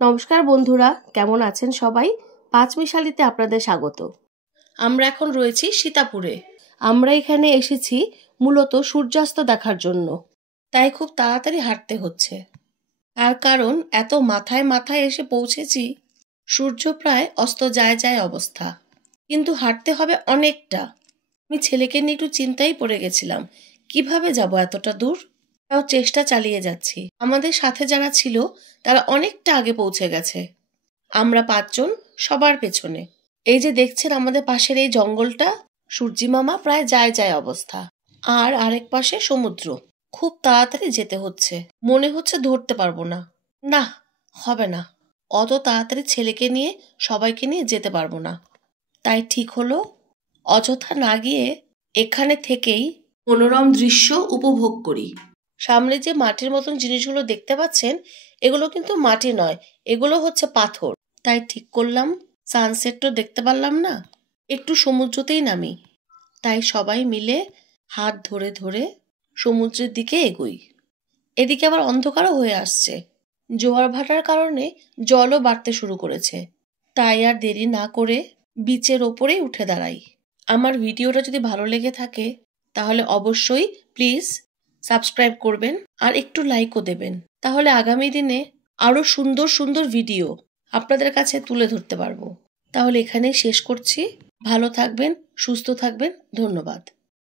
নমস্কার বন্ধুরা, কেমন আছেন সবাই? পাঁচমিশালিতে আপনাদের স্বাগত। আমরা এখন রয়েছি সীতাপুরে। আমরা এখানে এসেছি মূলত সূর্যাস্ত দেখার জন্য, তাই খুব তাড়াতাড়ি হাঁটতে হচ্ছে। আর কারণ এত মাথায় মাথায় এসে পৌঁছেছি, সূর্য প্রায় অস্ত যায় যায় অবস্থা, কিন্তু হাঁটতে হবে অনেকটা। আমি ছেলেকে নিয়ে একটু চিন্তায় পড়ে গেছিলাম, কিভাবে যাব এতটা দূর। তাও চেষ্টা চালিয়ে যাচ্ছি। আমাদের সাথে যারা ছিল তারা অনেকটা আগে পৌঁছে গেছে। আমরা 5 জন সবার পেছনে। এই যে দেখছেন আমাদের পাশের এই জঙ্গলটা, সূর্যি মামা প্রায় যায় যায় অবস্থা। আর আরেক পাশে সমুদ্র। খুব তাড়াতাড়ি যেতে হচ্ছে, মনে হচ্ছে ধরতে পারবো না। না, হবে না, অত তাড়াতাড়ি ছেলেকে নিয়ে সবাইকে নিয়ে যেতে পারবো না। তাই ঠিক হলো অযথা না গিয়ে এখানে থেকেই মনোরম দৃশ্য উপভোগ করি। সামনে যে মাটির মতন জিনিসগুলো দেখতে পাচ্ছেন, এগুলো কিন্তু মাটি নয়, এগুলো হচ্ছে পাথর। তাই ঠিক করলাম সানসেট তো দেখতে পারলাম না, একটু সমুদ্রতেই নামি। তাই সবাই মিলে হাত ধরে ধরে সমুদ্রের দিকে এগোই। এদিকে আবার অন্ধকারও হয়ে আসছে। জোয়ার ভাটার কারণে জলও বাড়তে শুরু করেছে। তাই আর দেরি না করে বিচের ওপরেই উঠে দাঁড়াই। আমার ভিডিওটা যদি ভালো লেগে থাকে তাহলে অবশ্যই প্লিজ সাবস্ক্রাইব করবেন আর একটু লাইকও দেবেন। তাহলে আগামী দিনে আরো সুন্দর সুন্দর ভিডিও আপনাদের কাছে তুলে ধরতে পারবো। তাহলে এখানেই শেষ করছি। ভালো থাকবেন, সুস্থ থাকবেন। ধন্যবাদ।